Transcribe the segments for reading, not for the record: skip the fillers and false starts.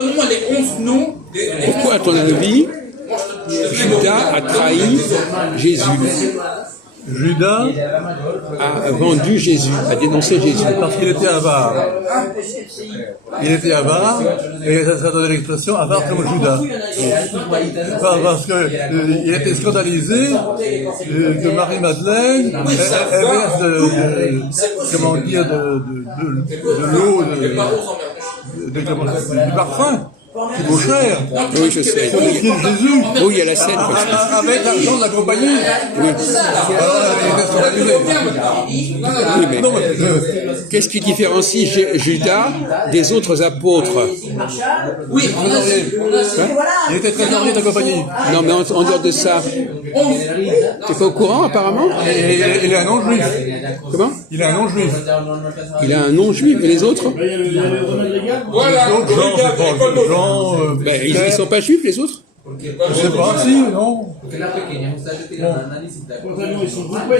Donne-moi les 11 noms des... Pourquoi, à ton avis, Judas a trahi Jésus? Judas A vendu Jésus, a dénoncé Jésus. parce qu'il était avare. Il était avare, et ça donnait l'expression avare comme Judas. Parce qu'il était scandalisé que Marie-Madeleine verse comment dire, de l'eau, du parfum. C'est beau cher. Oui, je sais. Sur les pieds de Jésus. Oui, il y a la scène comme ça. Avec l'argent de la compagnie. Oui. Alors, il était scandalisé. Oui, mais qu'est-ce qui différencie Judas des autres apôtres? Oui, Il était trésorier de la compagnie. Non, mais en dehors de ça, t'es pas au courant apparemment? Et il est un non-juif. Comment? Il est un non-juif. Il a un nom juif, et les autres? voilà. Ben, ils sont pas juifs, les autres? Je sais pas, si, non.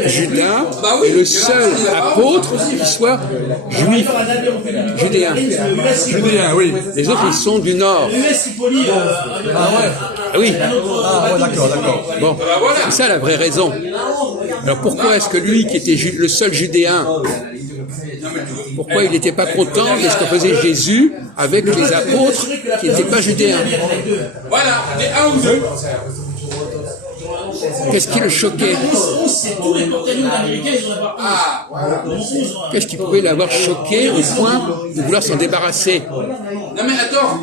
Judas est le seul apôtre qui soit juif, judéen. Judéen, oui. Les autres, ils sont du nord. Ah ouais. Ah oui, Ah ouais, d'accord. bon, c'est ça la vraie raison. Alors pourquoi est-ce que lui, qui était le seul judéen, pourquoi il n'était pas content de ce que faisait Jésus avec les apôtres qui n'étaient pas judéens? Voilà, les 1 ou 2. Qu'est-ce qui le choquait? Qu'est-ce qui pouvait l'avoir choqué au point de vouloir s'en débarrasser? Non mais attends,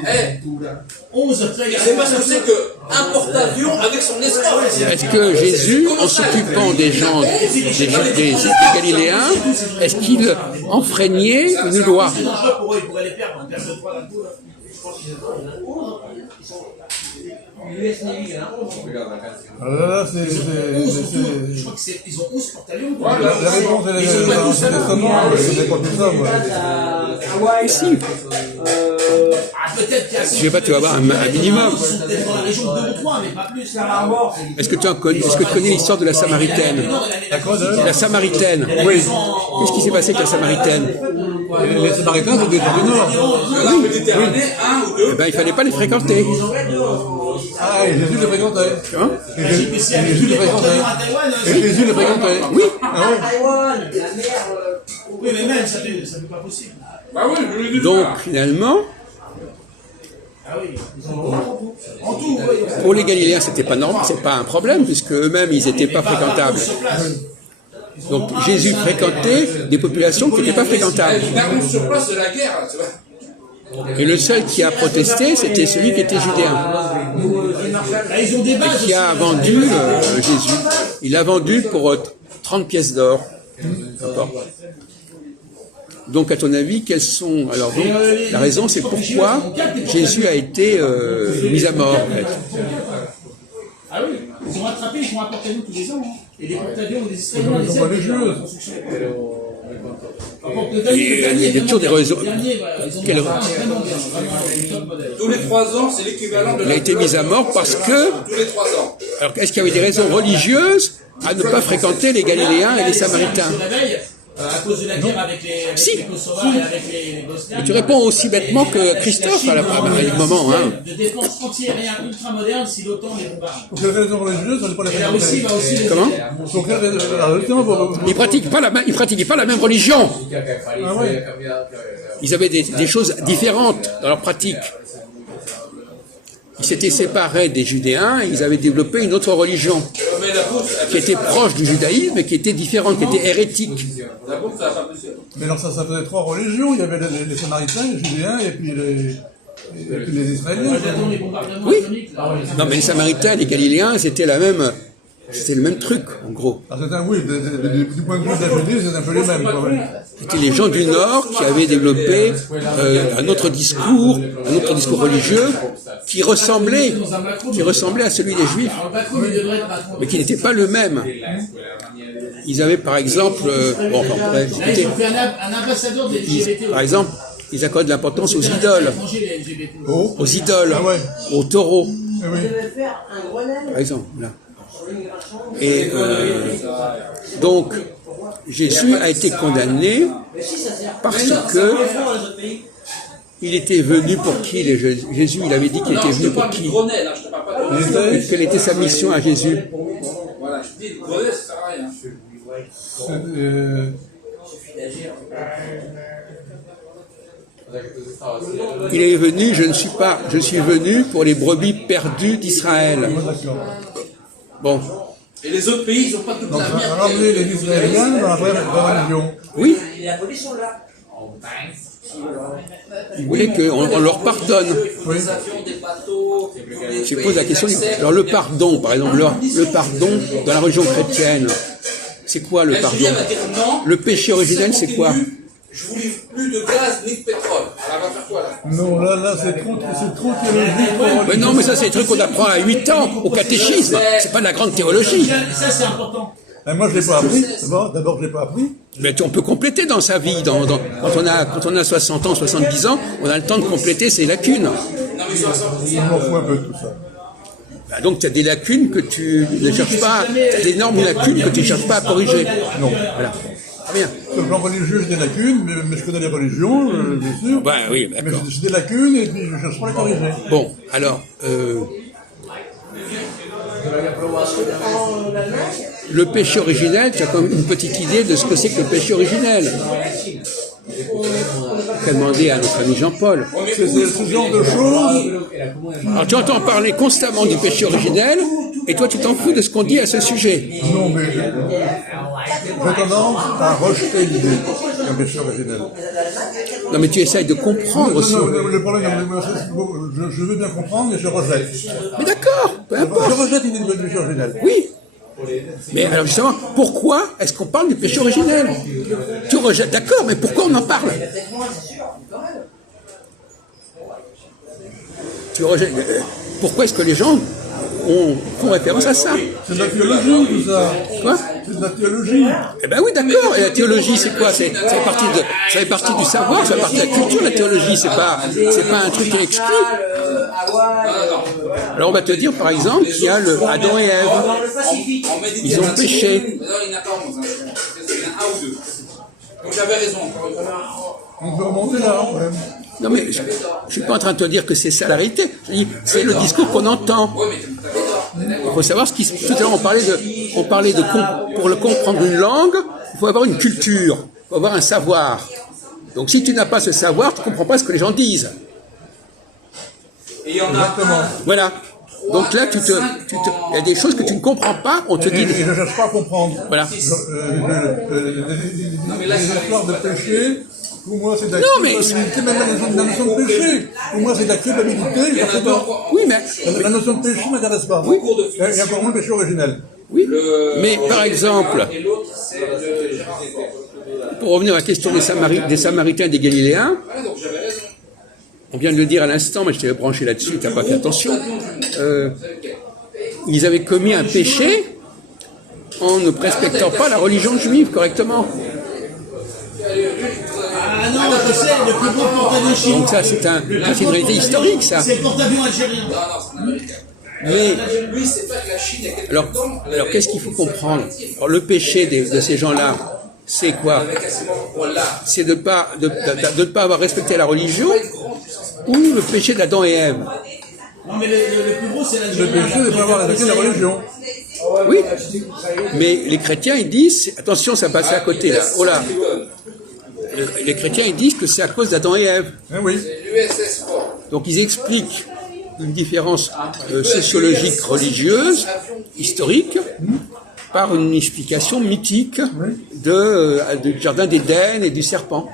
c'est pas ce que c'est qu'un porte-avions avec son escorte. Est-ce que Jésus, en s'occupant des gens, des Galiléens, est-ce qu'il enfreignait une loi? Alors là, Je crois qu'ils ont 11 porte-avions. la réponse, elle est dans l'Ancien Testament, je n'ai pas tout ça, moi. Si. Peut-être qu'il y a... Je sais pas, tu vas avoir un minimum. Peut-être dans la région de 2 ou 3, mais pas plus. Est-ce que tu connais l'histoire de la Samaritaine? La Samaritaine. Oui. Qu'est-ce qui s'est passé avec la Samaritaine? Les Samaritains, c'est des gens du Nord. La Méditerranée, 1 ou 2. Eh ben, il fallait pas les fréquenter. Ah, et Jésus les fréquentait. Hein? Et Jésus les fréquentait. Et Jésus les fréquentait. Oui. Ah ouais. Oui, mais même, ça fait pas possible. Bah oui, je l'ai dit. Donc, finalement, pour les Galiléens, c'était pas normal, c'est pas un problème, puisque eux-mêmes, ils n'étaient pas fréquentables. Donc, Jésus fréquentait des populations qui n'étaient pas fréquentables. Il annonce sur place de la guerre, tu vois. Et le seul qui a protesté, c'était celui qui était judéen. Et qui a vendu Jésus. Il l'a vendu pour 30 pièces d'or. D'accord. Donc, à ton avis, quelles sont... Alors, donc, la raison, c'est pourquoi Jésus a été mis à mort, en fait. Ah oui, ils ont rattrapé, ils font un porte-avions tous les ans. Et les porte-avions, les Israéliens, Ils sont pas les jeux. Il y a toujours des raisons. Tous les 3 ans, c'est l'équivalent de Il a été mis à mort parce que... tous les 3 ans. Alors, est-ce qu'il y avait des raisons religieuses à ne pas fréquenter les Galiléens et les Samaritains? À cause de la guerre avec les Kosovars et avec les Bosniaques. Et tu réponds aussi bêtement que Christophe à un moment. Hein. De défense antiaérienne ultra moderne si l'OTAN les bombarde. Pour quelle raison religieuse, on n'est pas les Et la Russie fréquenter. va aussi les Comment? Pour quelle raison? Ils pratiquaient pas la même religion. Ah ouais. Ils avaient des choses différentes dans leur pratique. Ils s'étaient séparés des Judéens et ils avaient développé une autre religion qui était proche du judaïsme et qui était différente, qui était hérétique. Mais alors ça faisait 3 religions. Il y avait les Samaritains, les Judéens et puis les Israéliens. Oui. Non, mais les Samaritains, les Galiléens, c'était le même truc, en gros. Ah, oui, du point de vue de la Judée, c'est un peu les mêmes, quand même. C'était les gens du Nord qui avaient développé un autre discours religieux qui ressemblait à celui des Juifs, mais qui n'était pas le même. Ils avaient, par exemple, bon, on pourrait discuter. Par exemple, ils accordent de l'importance aux idoles, aux taureaux, par exemple, là. Et donc, Jésus a été condamné parce que Il était venu pour qui Jésus, il avait dit qu'il était venu pour qui? Grenelle, je te parle pas de... Quelle était sa mission à Jésus? Voilà, je dis, le grenelle, ça sert à rien. Il est venu, je suis venu pour les brebis perdues d'Israël. Bon. Et les autres pays, ils n'ont pas toute Donc, la merde. ramener les Israéliens dans la vraie religion. Oui, Et la police sont là. il voulait qu'on leur pardonne. Il faut des avions, des bateaux, Je pose la question, alors le pardon, par exemple, le pardon dans la religion chrétienne, c'est quoi le pardon? Julien va dire non. Le péché originel, c'est quoi? Je vous livre plus de gaz ni de pétrole. Alors, on va faire quoi là? Non, là, c'est trop théologique pour Mais non, mais ça, c'est des trucs qu'on apprend à 8 ans, au catéchisme. C'est pas de la grande théologie. Ça, c'est important. Moi, je l'ai pas appris. D'abord, je l'ai pas appris. Mais on peut compléter dans sa vie. Quand on a 60 ans, 70 ans, on a le temps de compléter ses lacunes. Non, mais 60. Je m'en fous un peu de tout ça. Bah, donc, tu as des lacunes que tu ne cherches pas, tu as d'énormes lacunes que tu ne cherches pas à corriger. Non. Voilà. Ah, bien. Sur le plan religieux, j'ai des lacunes, mais je connais les religions, bien sûr. Ben oui, Mais d'accord. j'ai des lacunes et puis je cherche pas à les corriger. Bon, alors, le péché originel, tu as comme une petite idée de ce que c'est que le péché originel. Tu as demandé à notre ami Jean-Paul. C'est ce genre de choses. Alors, tu entends parler constamment du péché originel, et toi, tu t'en fous de ce qu'on dit à ce sujet. Non, mais j'ai tendance à rejeter l'idée d'un péché originel. Non, mais tu essayes de comprendre aussi. Non, le problème, je veux bien comprendre, mais je rejette. Mais d'accord, peu Je importe. rejette l'idée du péché originel. Oui. Mais alors justement, pourquoi est-ce qu'on parle du péché originel? Tu rejettes, d'accord, mais pourquoi on en parle? Tu rejettes. Pourquoi est-ce que les gens font référence à ça? C'est de la théologie, tout ça. Quoi? C'est de la théologie. Eh ben oui, d'accord. Et la théologie, c'est quoi? Ça fait partie du savoir, ça fait partie de la culture. La théologie, c'est pas un truc qui est exclu. Alors on va te dire, par exemple, qu'il y a le Adam et Ève. En méditation, Ils ont péché. Non, il n'y en a pas 11. Il y en a un ou deux. Donc j'avais raison, encore une fois. On peut remonter là, quand même. Non mais je suis pas en train de te dire que c'est ça la réalité. Je dis, c'est le discours qu'on entend. Oui, mais tu avais tort. Il faut savoir ce qui se... Tout à l'heure, on parlait de pour le comprendre une langue, il faut avoir une culture, il faut avoir un savoir. Donc si tu n'as pas ce savoir, tu ne comprends pas ce que les gens disent. Et il y en a un. Voilà. Donc là, il y a des choses que tu ne comprends pas, on te dit... Et je ne cherche pas à comprendre. Voilà. Les histoires de péché, pour moi, c'est de la Non, mais- culpabilité, même la notion de péché. Pour moi, c'est de la culpabilité. parce que Oui, mais... La notion de péché ne m'intéresse pas. Oui. Et encore moins le péché originel. Oui. Mais par exemple, Et l'autre, c'est le... pour revenir à la question des Samaritains et des Galiléens, Voilà, donc j'avais raison. on vient de le dire à l'instant, mais je t'avais branché là-dessus, tu n'as pas fait attention. Ils avaient commis un péché en ne respectant pas la religion juive correctement. Ah non, je sais, le plus gros porte-avions chinois. Donc ça, c'est une réalité historique, ça. C'est le porte-avions algérien. Non, c'est un Américain. Mais, Lui, c'est pas que la Chine, il y a quelques alors qu'est-ce qu'il faut comprendre? Alors, le péché de ces gens-là, c'est quoi? Avec assez voilà. C'est de ne pas avoir respecté la religion, ou le péché d'Adam et Ève? Non, mais le plus gros, c'est Le l'Algérien. péché, c'est de pas avoir respecté la religion. Oui, mais les chrétiens, ils disent, attention, ça passe à côté, là. Oh là. Les chrétiens, ils disent que c'est à cause d'Adam et Ève. Eh oui. L'USS Fort. Donc ils expliquent une différence sociologique, religieuse, historique, par une explication mythique du jardin d'Éden et du serpent.